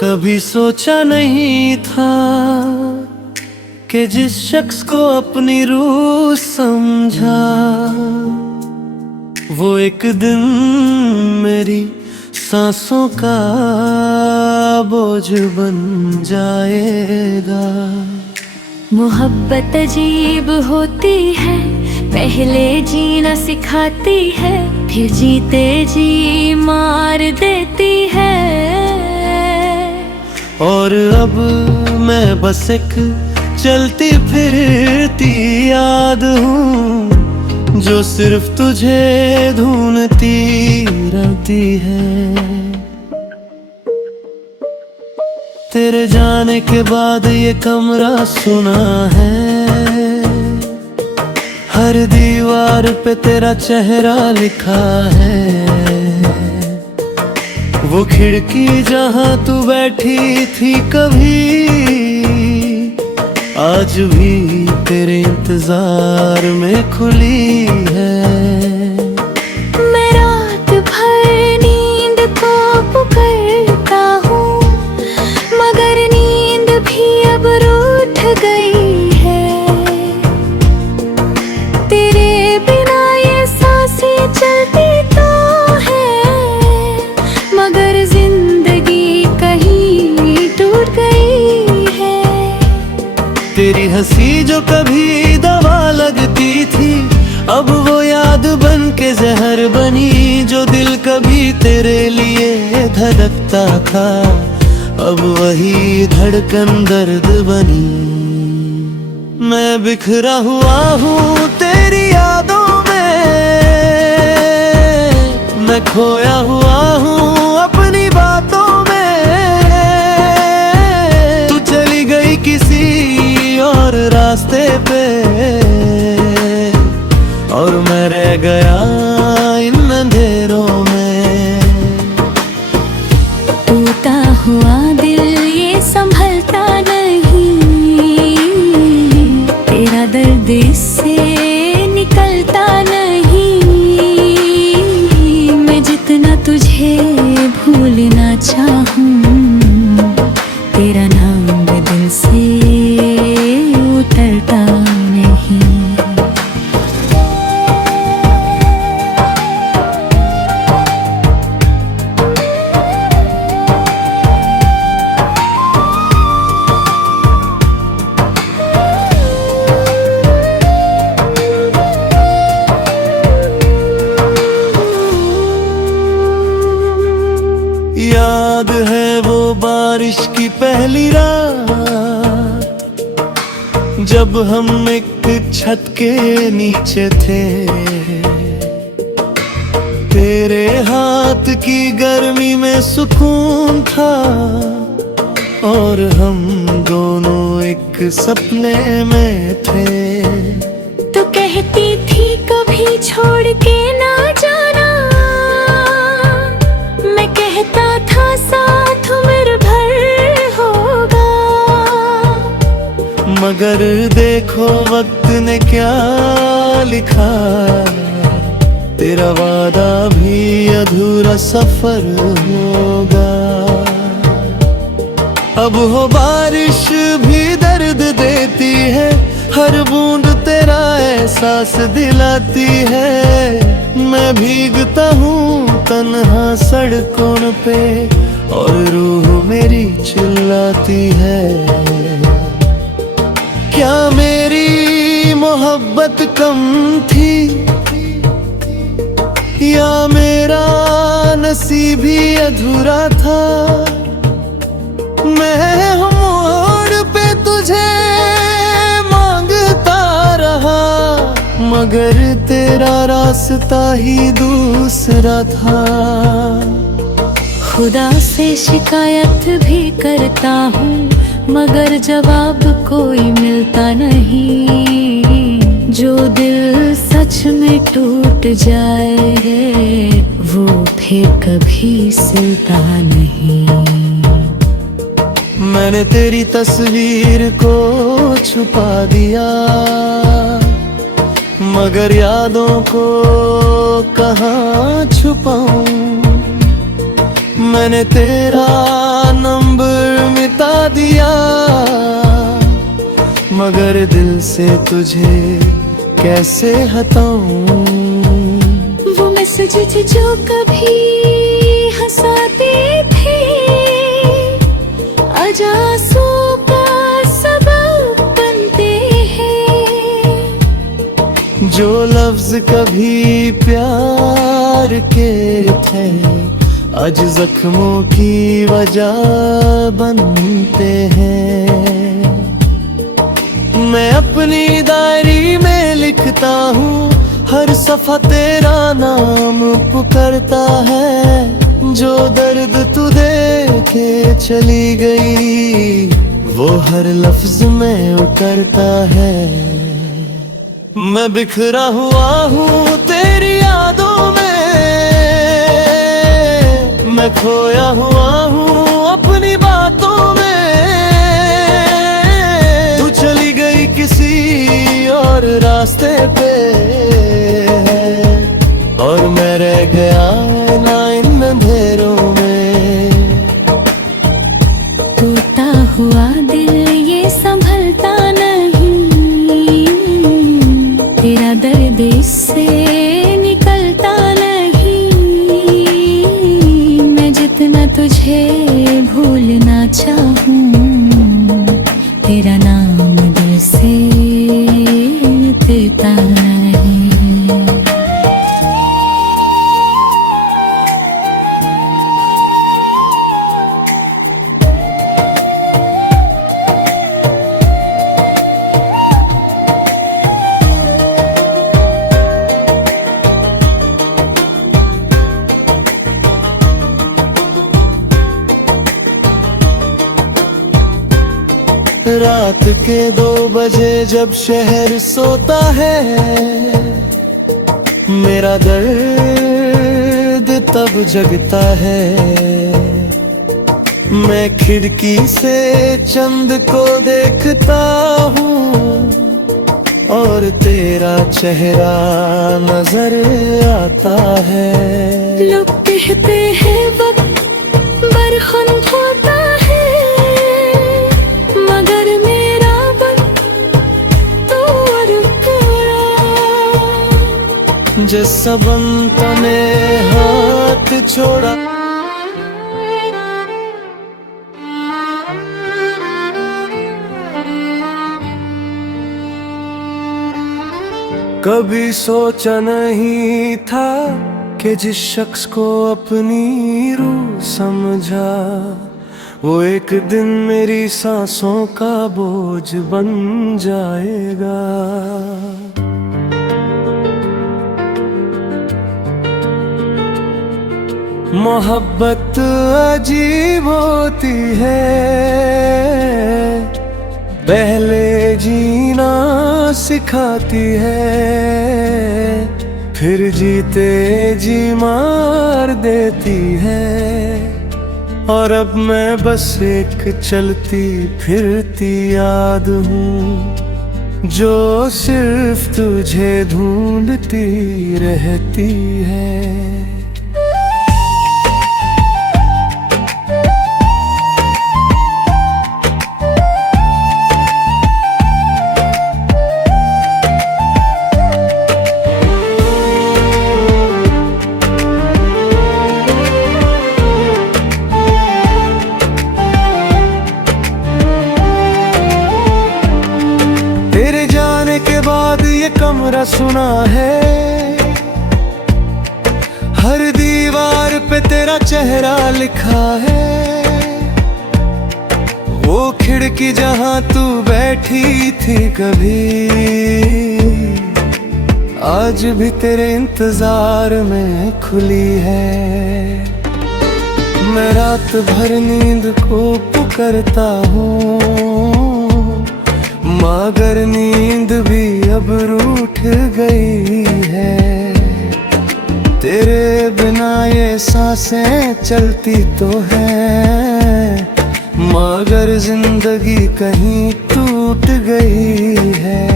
कभी सोचा नहीं था कि जिस शख्स को अपनी रूह समझा वो एक दिन मेरी सांसों का बोझ बन जाएगा। मोहब्बत अजीब होती है, पहले जीना सिखाती है, फिर जीते जी मार देती है। और अब मैं बस एक चलती फिरती याद हूँ जो सिर्फ तुझे ढूंढती रहती है। तेरे जाने के बाद ये कमरा सुना है, हर दीवार पे तेरा चेहरा लिखा है। वो खिड़की जहाँ तू बैठी थी कभी आज भी तेरे इंतजार में खुली है। मैं रात भर नींद को पुकारता हूँ, मगर नींद भी अब रूठ गई है। तेरे बिना ये सांसें चलती तो है, मगर जिंदगी कहीं टूट गई है। तेरी हंसी जो कभी दवा लगती थी अब वो याद बन के जहर बनी। जो दिल कभी तेरे लिए धड़कता था अब वही धड़कन दर्द बनी। मैं बिखरा हुआ हूँ तेरी यादों में, मैं खोया हुआ हूँ अपनी बातों में। तू चली गई किसी और रास्ते पे और मैं रह गया इन अंधेरों में। टूटा हुआ दिल ये संभलता नहीं, तेरा दर्द इससे निकलता नहीं। मैं जितना तुझे भूलना चाहूँ, तेरा नाम दिल से उतरता नहीं। याद है वो बारिश की पहली रात जब हम एक छत के नीचे थे। तेरे हाथ की गर्मी में सुकून था और हम दोनों एक सपने में थे। तू कहती थी कभी छोड़ के ना जाना, मैं कहता था साथ उम्र भर होगा। मगर देखो वक्त ने क्या लिखा, तेरा वादा भी अधूरा सफर होगा। अब हो बारिश भी दर्द देती है, हर बूंद तेरा एहसास दिलाती है। मैं भीगता हूँ तन्हा सड़कों पे और रूह मेरी चिल्लाती है। क्या मेरी मोहब्बत कम थी या मेरा नसीब ही अधूरा था। मैं मोड़ पे तुझे मांगता रहा मगर तेरा रास्ता ही दूसरा था। खुदा से शिकायत भी करता हूँ मगर जवाब कोई मिलता नहीं। जो दिल सच में टूट जाए वो फिर कभी सिलता नहीं। मैंने तेरी तस्वीर को छुपा दिया मगर यादों को कहाँ छुपाऊं। मैंने तेरा नंबर मिटा दिया, मगर दिल से तुझे कैसे हटाऊं। वो मैसेज जो कभी हंसाते थे, आज आंसू का सबब बनते हैं। जो लफ्ज कभी प्यार के थे, आज जख्मों की वजह बनते हैं। मैं अपनी डायरी में लिखता हूँ, हर सफा तेरा नाम पुकारता है। जो दर्द तू दे के चली गई, वो हर लफ्ज में उतरता है। मैं बिखरा हुआ हूँ तेरी यादों में, मैं खोया हुआ हूँ अपनी बातों में। तू चली गई किसी और रास्ते पे, और मैं रह गया ना इन अंधेरों में। टूटा हुआ दिल ये संभलता नहीं, तेरा दर्द इससे निकलता नहीं। मैं जितना तुझे भूलना चाहूँ, तेरा नाम दिल से उतरता नहीं। रात के 2 बजे जब शहर सोता है, मेरा दर्द तब जगता है। मैं खिड़की से चंद को देखता हूँ, और तेरा चेहरा नजर आता है। लोग कहते हैं वक्त बरखुंद होता है, मगर मेरा वक्त तो रुका। जिस सबंत ने हाथ छोड़ा, कभी सोचा नहीं था कि जिस शख्स को अपनी रूह समझा, वो एक दिन मेरी सांसों का बोझ बन जाएगा। मोहब्बत अजीब होती है, पहले जीना सिखाती है, फिर जीते जी मार देती है। और अब मैं बस एक चलती फिरती याद हूँ, जो सिर्फ तुझे ढूंढती रहती है। ये कमरा सुना है, हर दीवार पे तेरा चेहरा लिखा है। वो खिड़की जहां तू बैठी थी कभी, आज भी तेरे इंतजार में खुली है। मैं रात भर नींद को पुकारता हूँ, मगर नींद भी अब रूठ गई है। तेरे बिना ये सांसें चलती तो है, मगर जिंदगी कहीं टूट गई है।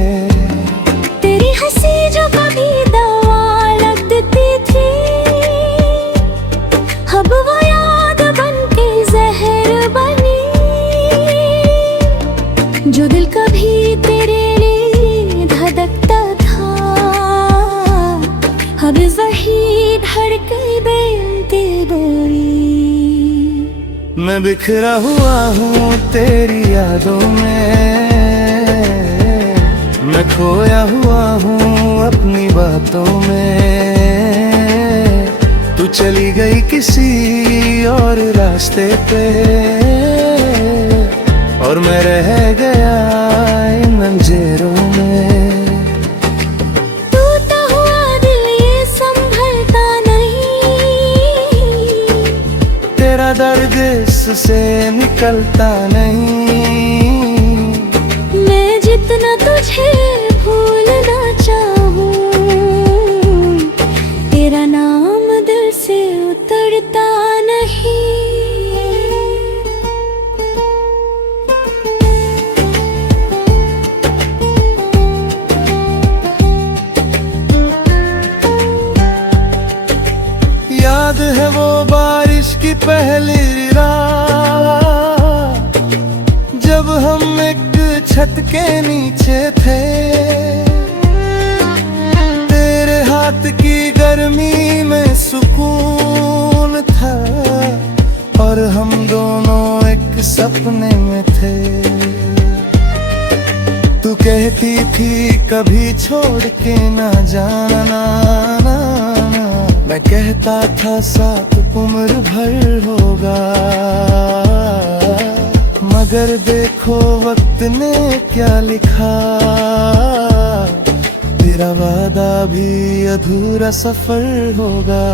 तेरी हंसी जो कभी दवा लगती थी, अब वो याद मैं बिखरा हुआ हूँ तेरी यादों में, मैं खोया हुआ हूँ अपनी बातों में। तू चली गई किसी और रास्ते पे, और मैं रह गया इन अंधेरों में। टूटा हुआ दिल ये संभलता नहीं, तेरा दर्द इससे निकलता नहीं। मैं जितना तुझे भूलना चाहूं, तेरा नाम दिल से उतरता नहीं। याद है वो बारिश की पहली रात, जब हम एक छत के नीचे थे। तेरे हाथ की गर्मी में सुकून था, और हम दोनों एक सपने में थे। तू कहती थी कभी छोड़ के ना जाना, मैं कहता था साथ उम्र भर होगा। मगर देखो वक्त ने क्या लिखा, तेरा वादा भी अधूरा सफर होगा।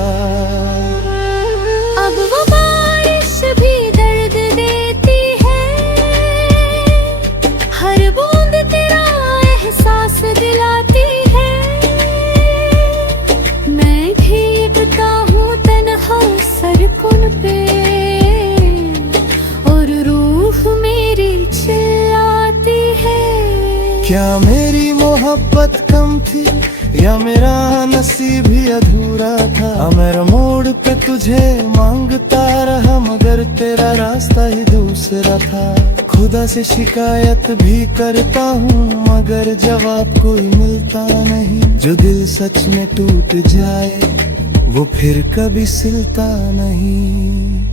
अब वो बारिश भी दर्द देती है, हर बूंद तेरा एहसास दिलाती है। मैं भीगता हूँ तन्हा सड़कों पे, और रूह मेरी चिल्लाती है। क्या मेरी मोहब्बत कम थी, या मेरा नसीब ही अधूरा था? मेरा मोड़ पे तुझे मांगता रहा, मगर तेरा रास्ता ही दूसरा था। खुदा से शिकायत भी करता हूँ, मगर जवाब कोई मिलता नहीं। जो दिल सच में टूट जाए वो फिर कभी सिलता नहीं।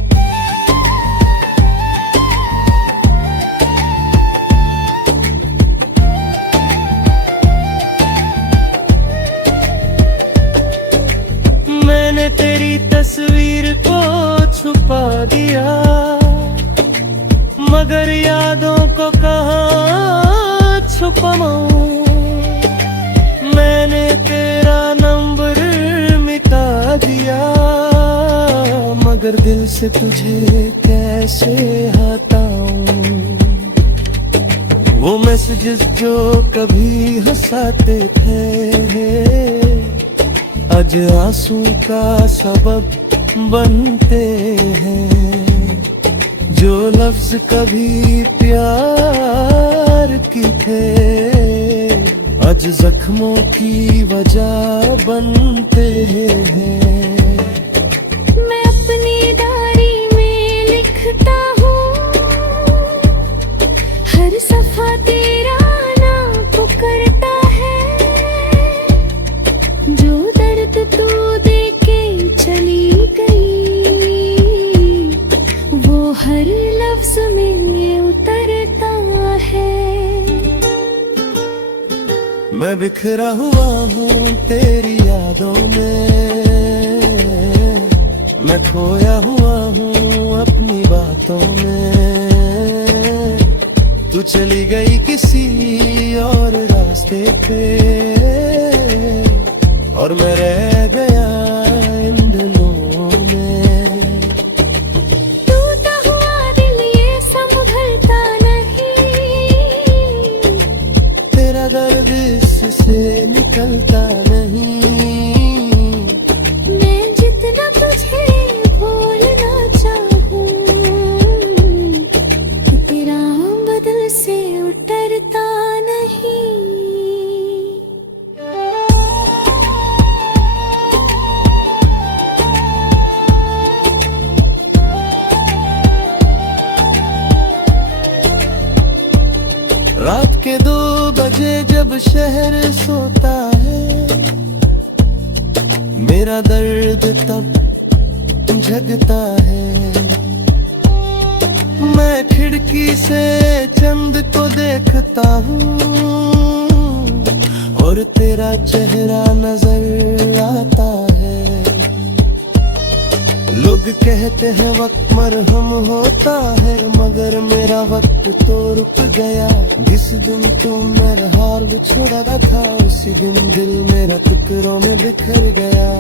मैंने तेरी तस्वीर को छुपा दिया, मगर यादों को कहाँ छुपाऊं। मैंने तेरा नंबर मिटा दिया, मगर दिल से तुझे कैसे हटाऊं। वो मैसेजेस जो कभी हंसाते थे, आज आंसू का सबब बनते हैं। जो लफ्ज कभी प्यार की थे, आज जख्मों की वजह बनते हैं। मैं अपनी डायरी में लिखता हूँ, हर सफा तेरा नाम पुकारता है। जो दर्द तू दे के चली गई, वो हर लफ्ज में उतरता है। मैं बिखरा हुआ हूँ तेरी यादों में, मैं खोया हुआ हूँ अपनी बातों में। तू चली गई किसी और रास्ते पे, और मैं रह गया इन दिलों में। टूटा हुआ दिल ये संभलता नहीं, तेरा दर्द इससे निकलता नहीं। मैं जितना तुझे भूलना चाहूं, तेरा बदल से उतरता नहीं। रात के 2 बजे जब शहर सोता है, मेरा दर्द तब जगता है। मैं खिड़की से चंद को देखता हूँ और तेरा चेहरा नजर आता है। लोग कहते हैं वक्त मरहम होता है, मगर मेरा वक्त तो रुक गया। जिस दिन तू मेरा हार छोड़ा था, उसी दिन दिल मेरा टुकड़ों में बिखर गया।